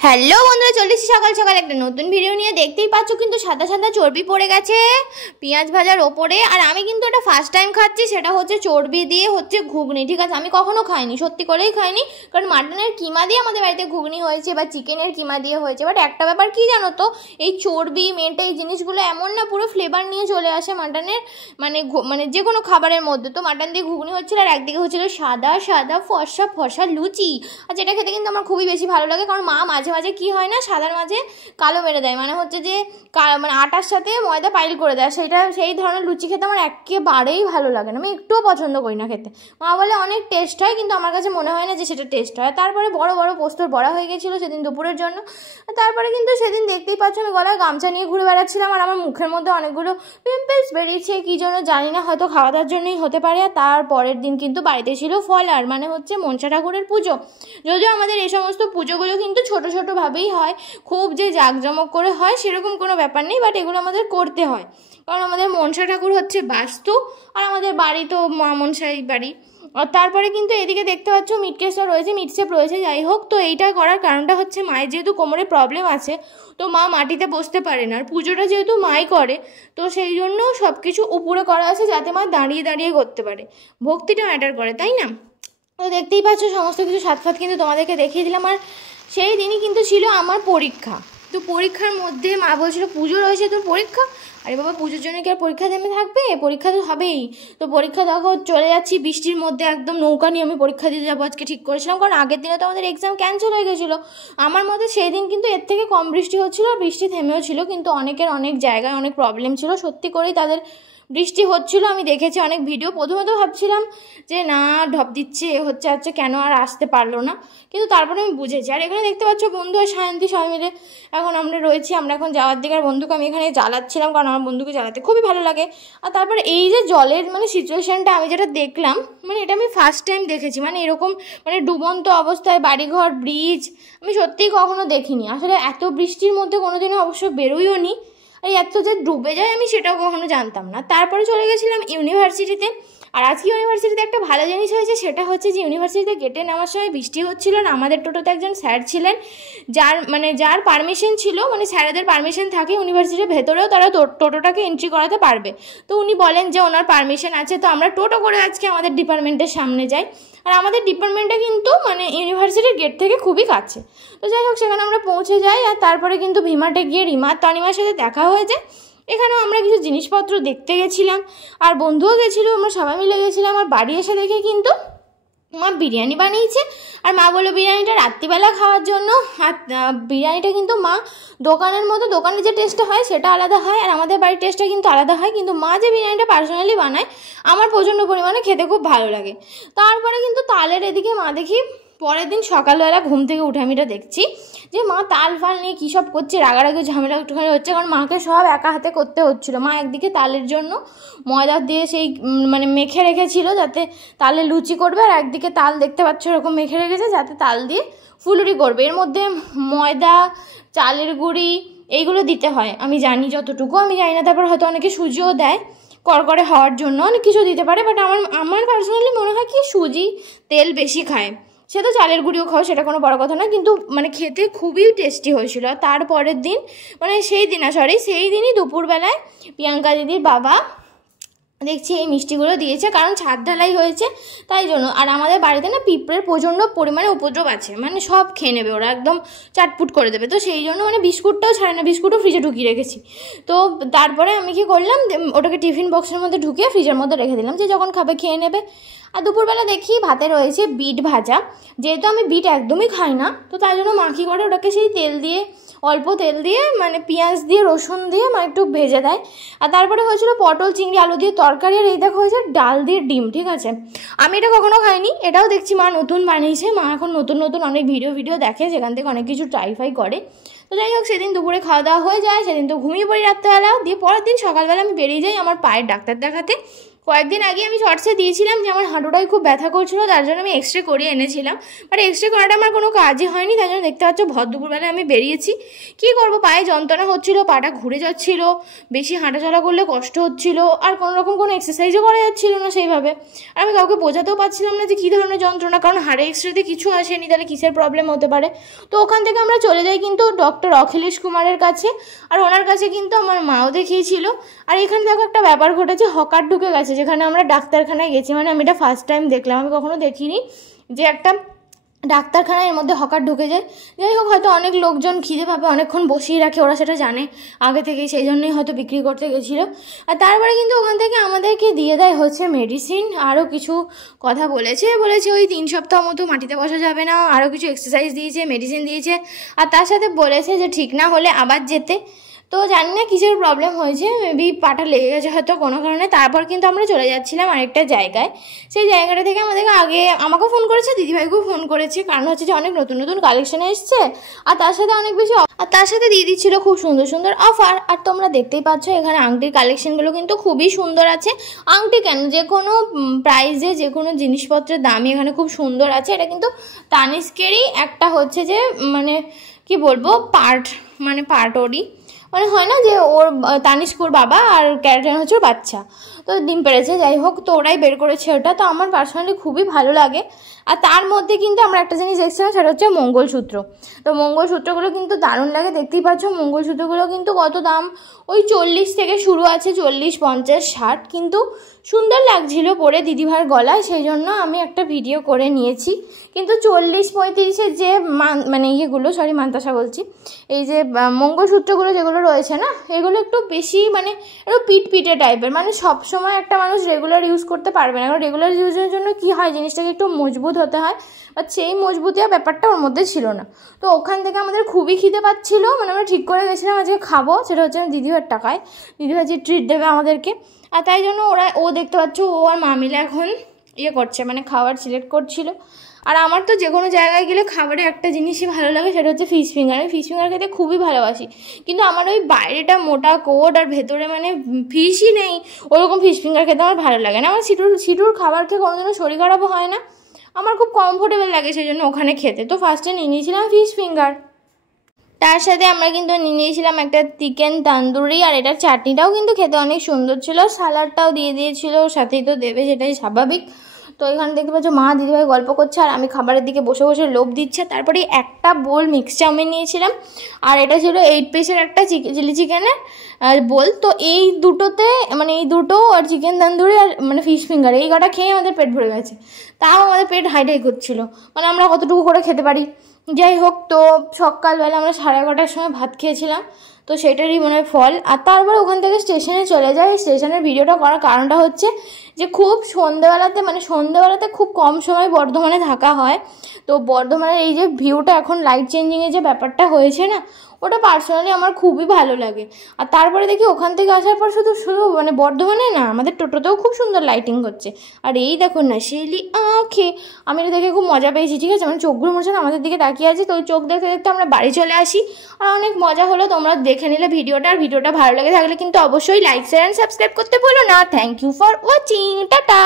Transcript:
Hello বন্ধুরা, চলে এসেছি সকাল সকাল একটা নতুন ভিডিও নিয়ে। দেখতেই পাচ্ছ কিন্তু সাদা সাদা চর্বি পড়ে গেছে পেঁয়াজ ভাজার ওপরে। আর আমি কিন্তু এটা ফার্স্ট টাইম খাচ্ছি, সেটা হচ্ছে চর্বি দিয়ে হচ্ছে ঘুগনি। ঠিক আছে, আমি কখনো খাইনি, সত্যি করেই খাইনি, কারণ মাটনের কিমা দিয়ে আমাদের বাড়িতে ঘুগনি হয়েছে বা চিকেনের কিমা দিয়ে হয়েছে। বাট একটা ব্যাপার কি জানো তো, এই চর্বি মেটে এই জিনিসগুলো এমন না পুরো ফ্লেভার নিয়ে চলে আসে মাটনের, মানে যে কোনো খাবারের মধ্যে। তো মাটন দিয়ে ঘুগনি হচ্ছিল আর একদিকে হচ্ছিল সাদা সাদা ফর্সা ফর্সা লুচি। আর যেটা খেতে কিন্তু আমার খুবই বেশি ভালো লাগে, কারণ মা মাঝে মাঝে কি হয় না, সাদার মাঝে কালো মেরে দেয়, মানে হচ্ছে যে মানে আটার সাথে ময়দা পাইল করে দেয়। সেই ধরনের লুচি খেতে আমার একেবারেই ভালো লাগে না, আমি একটুও পছন্দ করি না খেতে। মা বলে অনেক টেস্ট হয়, কিন্তু আমার কাছে মনে হয় না যে সেটা টেস্ট হয়। তারপরে বড় বড় পোস্তর বড়া হয়ে গেছিলো সেদিন দুপুরের জন্য। তারপরে কিন্তু সেদিন দেখতেই পাচ্ছ আমি গলায় গামছা নিয়ে ঘুরে বেড়াচ্ছিলাম, আর আমার মুখের মধ্যে অনেকগুলো পিম্পলস বেরিয়েছে, কি জন্য জানি না, হয়তো খাওয়া দাওয়ার জন্যই হতে পারে। আর তারপরের দিন কিন্তু বাড়িতে ছিল ফলার, মানে হচ্ছে মনসা ঠাকুরের পুজো। যদিও আমাদের এই সমস্ত পুজোগুলো কিন্তু ছোটো ছোটোভাবেই হয়, খুব যে জাঁকজমক করে হয় সেরকম কোনো ব্যাপার নেই, বাট এগুলো আমাদের করতে হয়, কারণ আমাদের মনসা ঠাকুর হচ্ছে বাস্তু, আর আমাদের বাড়ি তো মা মনসাই বাড়ি। আর তারপরে কিন্তু এদিকে দেখতে পাচ্ছ মিটকেসটা রয়েছে, মিটসেপ রয়েছে। যাই হোক, তো এইটা করার কারণটা হচ্ছে মায়ের যেহেতু কোমরে প্রবলেম আছে, তো মা মাটিতে বসতে পারে না, আর পুজোটা যেহেতু মাই করে, তো সেই জন্য সব কিছু উপরে করা আছে যাতে মা দাঁড়িয়ে দাঁড়িয়ে করতে পারে। ভক্তিটা ম্যাটার করে, তাই না? তো দেখতেই পাচ্ছ সমস্ত কিছু সাত কিন্তু তোমাদেরকে দেখিয়ে দিলাম। আর সেই দিনই কিন্তু ছিল আমার পরীক্ষা। তো পরীক্ষার মধ্যে মা বলছিল পুজো রয়েছে তোর পরীক্ষা। আরে বাবা, পুজোর জন্য কি আর পরীক্ষা দেমে থাকবে? পরীক্ষা তো হবেই। তো পরীক্ষা তখন চলে যাচ্ছি বৃষ্টির মধ্যে, একদম নৌকা নিয়ে আমি পরীক্ষা দিতে যাবো আজকে ঠিক করেছিলাম, কারণ আগের দিনে তো আমাদের এক্সাম ক্যান্সেল হয়ে গেছিলো। আমার মতে সেই দিন কিন্তু এর থেকে কম বৃষ্টি হচ্ছিলো, আর বৃষ্টি থেমেও ছিল, কিন্তু অনেকের অনেক জায়গায় অনেক প্রবলেম ছিল, সত্যি করেই তাদের বৃষ্টি হচ্ছিলো। আমি দেখেছি অনেক ভিডিও, প্রথমে তো ভাবছিলাম যে না ঢপ দিচ্ছে হচ্ছে কেন আর আসতে পারলো না, কিন্তু তারপরে আমি বুঝেছি। আর এখানে দেখতে পাচ্ছ বন্ধু আর সায়ন্তী সবাই মিলে এখন আমরা রয়েছি, আমরা এখন যাওয়ার দিকে। আর বন্ধুকে আমি এখানে জ্বালাচ্ছিলাম, কারণ আমার বন্ধুকে জ্বালাতে খুবই ভালো লাগে। আর তারপরে এই যে জলের মানে সিচুয়েশানটা আমি যেটা দেখলাম, মানে এটা আমি ফার্স্ট টাইম দেখেছি, মানে এরকম মানে ডুবন্ত অবস্থায় বাড়িঘর ব্রিজ আমি সত্যিই কখনো দেখিনি। আসলে এত বৃষ্টির মধ্যে কোনোদিনও অবশ্য বেরোইও নি, আর এত যে ডুবে যায় আমি সেটাও কখনো জানতাম না। তারপরে চলে গেছিলাম ইউনিভার্সিটিতে। আর আজকে ইউনিভার্সিটিতে একটা ভালো জিনিস হয়েছে, সেটা হচ্ছে যে ইউনিভার্সিটিতে গেটে নেওয়ার সময় বৃষ্টি হচ্ছিল না, আমাদের টোটোতে একজন স্যার ছিলেন যার পারমিশন ছিল, মানে স্যারেদের পারমিশন থাকে ইউনিভার্সিটির ভেতরেও তারা টোটোটাকে এন্ট্রি করাতে পারবে। তো উনি বলেন যে ওনার পারমিশন আছে, তো আমরা টোটো করে আজকে আমাদের ডিপার্টমেন্টের সামনে যাই। আর আমাদের ডিপার্টমেন্টটা কিন্তু মানে ইউনিভার্সিটির গেট থেকে খুবই কাছে। তো যাই হোক, সেখানে আমরা পৌঁছে যাই। আর তারপরে কিন্তু ভিমাটে গিয়ে রিমা তনিমার সাথে দেখা হয়েছে। এখানেও আমরা কিছু জিনিসপত্র দেখতে গেছিলাম, আর বন্ধুও গেছিলো, আমরা সবাই মিলে গেছিলাম। আর বাড়ি এসে দেখে কিন্তু মা বিরিয়ানি বানিয়েছে, আর মা বললো বিরিয়ানিটা রাত্রিবেলা খাওয়ার জন্য। আর বিরিয়ানিটা কিন্তু মা দোকানের মতো, দোকানের যে টেস্টটা হয় সেটা আলাদা হয়, আর আমাদের বাড়ির টেস্টটা কিন্তু আলাদা হয়, কিন্তু মা যে বিরিয়ানিটা পার্সোনালি বানায় আমার প্রচণ্ড পরিমাণে খেতে খুব ভালো লাগে। তারপরে কিন্তু তালের এদিকে মা দেখি পরের দিন সকালবেলা ঘুম থেকে উঠে আমি এটা দেখছি যে মা তাল ফাল নিয়ে কী সব করছে, রাগারাগি ঝামেলা একটুখানি হচ্ছে, কারণ মাকে সব একা হাতে করতে হচ্ছিলো। মা একদিকে তালের জন্য ময়দা দিয়ে সেই মানে মেখে রেখেছিল যাতে তালে লুচি করবে, আর একদিকে তাল দেখতে পাচ্ছ এরকম মেখে রেখেছে যাতে তাল দিয়ে ফুলুরি করবে। এর মধ্যে ময়দা, চালের গুঁড়ি এইগুলো দিতে হয়, আমি জানি যতটুকু, আমি জানি না। তারপর হয়তো অনেকে সুজিও দেয় করকরে হওয়ার জন্য, অনেক কিছু দিতে পারে, বাট আমার পার্সোনালি মনে হয় কি সুজি তেল বেশি খায়। সে তো চালের গুঁড়িও খাও, সেটা কোনো বড় কথা না, কিন্তু মানে খেতে খুবই টেস্টি হয়েছিল। আর তারপরের দিন মানে সেই দিনই দুপুরবেলায় প্রিয়াঙ্কা দিদির বাবা দেখছি এই মিষ্টিগুলো দিয়েছে, কারণ ছাদ ঢালাই হয়েছে তাই জন্য। আর আমাদের বাড়িতে না পিঁপড়ের প্রচণ্ড পরিমাণে উপদ্রব আছে, মানে সব খেয়ে নেবে ওরা, একদম চাটপুট করে দেবে। তো সেই জন্য মানে বিস্কুটটাও ছাড়ে না, বিস্কুটও ফ্রিজে ঢুকিয়ে রেখেছি। তো তারপরে আমি কি করলাম, ওটাকে টিফিন বক্সের মধ্যে ঢুকিয়ে ফ্রিজের মধ্যে রেখে দিলাম, যে যখন খাবে খেয়ে নেবে। আর দুপুরবেলা দেখি ভাতে রয়েছে বিট ভাজা, যেহেতু আমি বিট একদমই খাই না, তো তাই জন্য মা কী করে ওটাকে সেই তেল দিয়ে, অল্প তেল দিয়ে, মানে পেঁয়াজ দিয়ে রসুন দিয়ে মা একটু ভেজে দেয়। আর তারপরে হয়েছিল পটল চিংড়ি আলু দিয়ে তরকারি, আর এই দেখো হয়েছে ডাল দিয়ে ডিম। ঠিক আছে, আমি এটা কখনো খাইনি, এটাও দেখছি মা নতুন বানিয়েছে। মা এখন নতুন নতুন অনেক ভিডিও দেখে, যেখান থেকে অনেক কিছু ট্রাই করে। তো যাই হোক, সেদিন দুপুরে খাওয়া দাওয়া হয়ে যায়, সেদিন তো ঘুমিয়ে পড়ি রাত্রেবেলা। দিয়ে পরের দিন সকালবেলা আমি বেরিয়ে যাই আমার পায়ের ডাক্তার দেখাতে। কয়েকদিন আগে আমি শর্টসে দিয়েছিলাম যে আমার হাঁটুটাই খুব ব্যথা করছিল, তার জন্য আমি এক্সরে করিয়ে এনেছিলাম। বাট এক্সরে করাটা আমার কোনো কাজই হয়নি, তাই জন্য দেখতে পাচ্ছ ভর দুপুরবেলায় আমি বেরিয়েছি। কী করবো, পায়ে যন্ত্রণা হচ্ছিলো, পাটা ঘুরে যাচ্ছিলো, বেশি হাঁটাচলা করলে কষ্ট হচ্ছিলো, আর কোনো রকম কোনো এক্সারসাইজও করা যাচ্ছিলো না সেইভাবে। আর আমি কাউকে বোঝাতেও পারছিলাম না যে কী ধরনের যন্ত্রণা, কারণ হাড়ে এক্সরেতে কিছু আসেনি, তাহলে কিসের প্রবলেম হতে পারে। তো ওখান থেকে আমরা চলে যাই কিন্তু ডক্টর অখিলেশ কুমারের কাছে, আর ওনার কাছে কিন্তু আমার মাও দেখিয়েছিল। আর এখানে দেখো একটা ব্যাপার ঘটেছে, হকার ঢুকে গেছে যেখানে আমরা ডাক্তারখানায় গেছি। মানে আমি এটা ফার্স্ট টাইম দেখলাম, আমি কখনো দেখিনি যে একটা ডাক্তারখানায় এর মধ্যে হকার ঢুকে যায়। যাই হোক, হয়তো অনেক লোকজন খিদে পাবে অনেকক্ষণ বসিয়ে রাখে, ওরা সেটা জানে আগে থেকেই, সেই জন্যই হয়তো বিক্রি করতে গেছিলো। আর তারপরে কিন্তু ওখান থেকে আমাদেরকে দিয়ে দেয় হচ্ছে মেডিসিন, আরও কিছু কথা বলেছে ওই 3 সপ্তাহ মতো মাটিতে বসা যাবে না, আরও কিছু এক্সারসাইজ দিয়েছে, মেডিসিন দিয়েছে, আর তার সাথে বলেছে যে ঠিক না হলে আবার যেতে। তো জানি না কিসের প্রবলেম হয়েছে, মেবি পাটা লেগে গেছে হয়তো কোনো কারণে। তারপর কিন্তু আমরা চলে যাচ্ছিলাম আরেকটা জায়গায়। সেই জায়গাটা থেকে আমাদেরকে আমাকেও ফোন করেছে, দিদিভাইকেও ফোন করেছে, কারণ হচ্ছে যে অনেক নতুন নতুন কালেকশন এসছে, আর তার সাথে অনেক বেশি, আর তার সাথে দিয়ে দিচ্ছিলো খুব সুন্দর সুন্দর অফার। আর তোমরা দেখতেই পাচ্ছ এখানে আংটির কালেকশনগুলো কিন্তু খুবই সুন্দর আছে। আংটি কেন, যে কোনো প্রাইসে যে কোনো জিনিসপত্রের দামই এখানে খুব সুন্দর আছে। এটা কিন্তু তানিস্কেরই একটা হচ্ছে যে মানে কি বলবো পার্ট ওরই, মানে হয় না যে ওর তানিস্কুর বাবা আর ক্যারেটার হচ্ছে ওর বাচ্চা, তো ডিম পেড়েছে, যাই হোক, তো ওরাই বের করেছে ওটা। তো আমার পার্সোনালি খুবই ভালো লাগে। আর তার মধ্যে কিন্তু আমরা একটা জিনিস দেখছিলাম, সেটা হচ্ছে মঙ্গলসূত্র। তো মঙ্গলসূত্রগুলো কিন্তু দারুণ লাগে, দেখতেই পাচ্ছ মঙ্গলসূত্রগুলো কিন্তু কত দাম, ওই 40 থেকে শুরু আছে, 40, 50, 60, কিন্তু সুন্দর লাগছিল পরে দিদিভাইয়ের গলায়, সেই জন্য আমি একটা ভিডিও করে নিয়েছি। কিন্তু 40-35-এর যে মানে ইয়েগুলো, সরি মান্তাসা বলছি, এই যে মঙ্গলসূত্রগুলো যেগুলো রয়েছে না, এগুলো একটু বেশি মানে একটু পিটপিটে টাইপের, মানে সবসময় একটা মানুষ রেগুলার ইউজ করতে পারবে না, কারণ রেগুলার ইউজের জন্য কি হয়, জিনিসটাকে একটু মজবুত হতে হয়, আর সেই মজবুতিয়া ব্যাপারটা ওর মধ্যে ছিল না। তো ওখান থেকে আমাদের খুবই খিদে পাচ্ছিলো, মানে আমরা ঠিক করে গেছিলাম আজকে খাবো, সেটা হচ্ছে দিদিভাইয়ের টাকায়, দিদিভাই যে ট্রিট দেবে আমাদেরকে। আর তাই জন্য ও দেখতে পাচ্ছ ও আর মা মিলে এখন করছে, মানে খাবার সিলেক্ট করছিল। আর আমার তো যে কোনো জায়গায় গেলে খাবারে একটা জিনিসই ভালো লাগে, সেটা হচ্ছে ফিশ ফিঙ্গার। আমি ফিশ ফিঙ্গার খেতে খুবই ভালোবাসি, কিন্তু আমার ওই বাইরেটা মোটা কোট আর ভেতরে মানে ফিশই নেই, ওরকম ফিশ ফিঙ্গার খেতে আমার ভালো লাগে না। আমার সিটুর খাবার খেয়ে কোনোদিনও শরীর খারাপও হয় না, আমার খুব কমফোর্টেবল লাগে সেই জন্য ওখানে খেতে। তো ফার্স্টে নিয়ে নিয়েছিলাম ফিশ ফিঙ্গার, তার সাথে আমরা কিন্তু নিয়ে নিয়েছিলাম একটা চিকেন তান্দুরি, আর এটার চাটনিটাও কিন্তু খেতে অনেক সুন্দর ছিল, সালাডটাও দিয়ে দিয়েছিল, সাথেই তো দেবে, সেটাই স্বাভাবিক। তো এখানে দেখতে পাচ্ছ মা দিদিভাই গল্প করছে, আর আমি খাবারের দিকে বসে বসে লোভ দিচ্ছে। তারপরে একটা বোল মিক্স চাউমিন নিয়েছিলাম, আর এটা ছিল 8 পিসের একটা চিলি চিকেনের বোল। তো এই দুটোতে মানে এই দুটো আর চিকেন তান্দুরি আর মানে ফিশ ফিঙ্গার, এই কটা খেয়ে আমাদের পেট ভরে গেছে, তাও আমাদের পেট হাইডাই করছিলো, মানে আমরা কতটুকু করে খেতে পারি। যাই হোক, তো সকালবেলা আমরা 11:30-টার সময় ভাত খেয়েছিলাম, তো সেটারই মানে ফল। আর তারপর ওখান থেকে স্টেশনে চলে যাই। স্টেশনের ভিডিওটা করার কারণটা হচ্ছে যে খুব সন্ধ্যেবেলাতে খুব কম সময় বর্ধমানে থাকা হয়, তো বর্ধমানের এই যে ভিউটা এখন লাইট চেঞ্জিংয়ের যে ব্যাপারটা হয়েছে না, ওটা পার্সোনালি আমার খুবই ভালো লাগে। আর তারপরে দেখি ওখান থেকে আসার পর শুধু মানে বর্ধমানে না, আমাদের টোটোতেও খুব সুন্দর লাইটিং হচ্ছে। আর এই দেখো না শেলি আঁখে, আমি এটা দেখে খুব মজা পেয়েছি, ঠিক আছে, মানে চোখগুলো মনে হচ্ছে আমাদের দিকে তাকিয়ে আছে। তো ওই চোখ দেখতে দেখতে আমরা বাড়ি চলে আসি, আর অনেক মজা হলো। তোমরা দেখে নিলে ভিডিওটা, আর ভিডিওটা ভালো লেগে থাকলে কিন্তু অবশ্যই লাইক, শেয়ার অ্যান্ড সাবস্ক্রাইব করতে ভুলো না। Thank you for watching, tata.